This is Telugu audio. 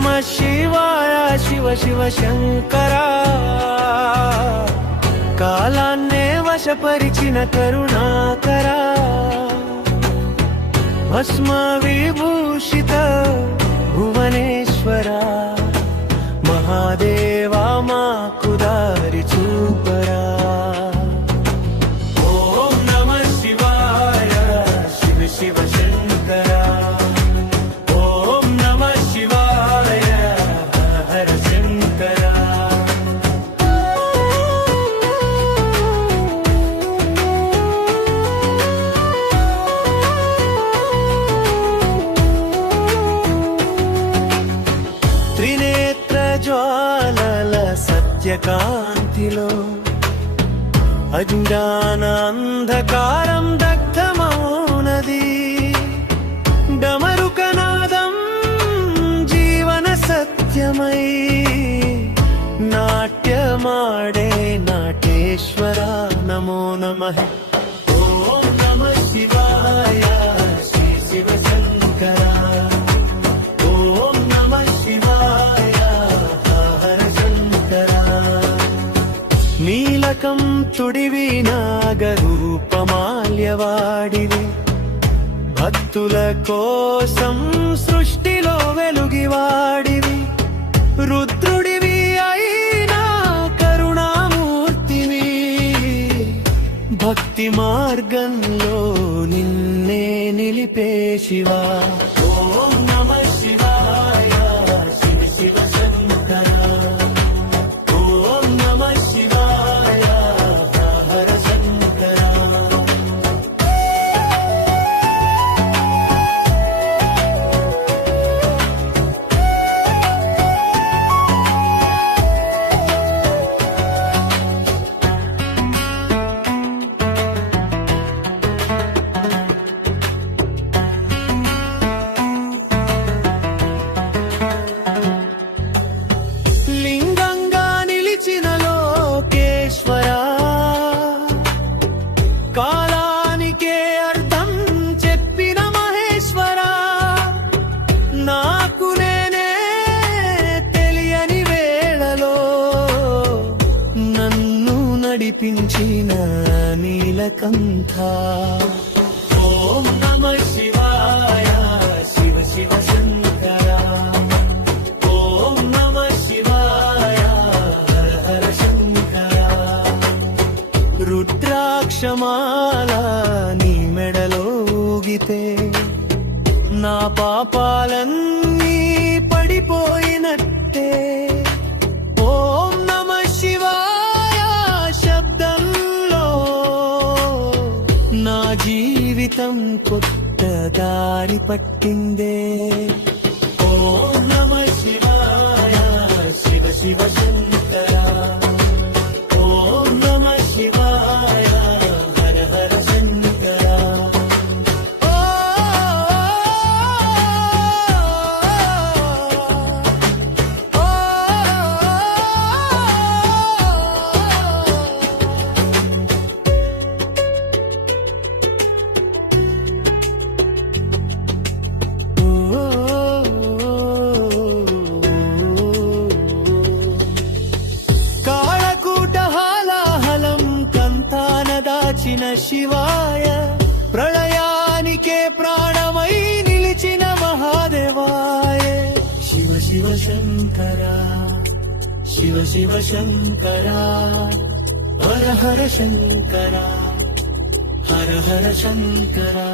నమః శివాయ శివ శివ శంకరా కాలాన్నే వశపరిచిన కరుణాకరా భస్మ విభూషిత భువనేశ్వరా మహాదేవా మాకు దారి చూపరా ఓం నమః శివాయ శివ శివ శంకరా ఓం నమః శివాయ హర శంకరా త్రినేత్ర జ్వాలల సత్యకాంతిలో అజ్ఞాన అంధకారం దగ్ధమౌనది డమరుకనాదం జీవన సత్యమై నాట్యమాడే నాటేశ్వర నమో నమః ఓం నమః శివాయ శ్రీ శివ శంకరా ఓం నమః శివాయ హర శంకరా నీలకం తుడివి నాగరూపమాల్యవాడివి భక్తుల కోసం సృష్టిలో వెలుగివాడివి రుద్రుడివి అయినా కరుణామూర్తివి భక్తి మార్గంలో నిన్నే నిలిపే శివా ఓం నమః శివాయ శివ శివ శంకరా ఓం నమః శివాయ హర శంకరా లింగంగా నిలిచిన లోకేశ్వరా కాలానికే అర్థం చెప్పిన మహేశ్వరా నాకు నేనే తెలియని వేళలో నన్ను నడిపించిన నీలకంఠ ఓం నమః శివాయ శివ శివ శంకరా ఓం నమః శివాయ హర హర శంకరా రుద్రాక్షమాల నీ మెడలో ఊగితే నా పాపాలన్నీ పడిపోయినట్టే ఓం నమః శివాయ శబ్దంలో నా జీవితం కొత్త దారి పట్టిందే ఓం నమః శివాయ శివ శివ శంకరా ఓం నమః శివాయ హర హర శంకరా కాళకూటహాలాహలం కంతాన దాచిన శివాయ ప్రళయానికే ప్రాణమై నిలిచిన మహాదేవాయ శివ శివ శంకరా శివ శివ శంకరా హర హర శంకరా హర హర శంకరా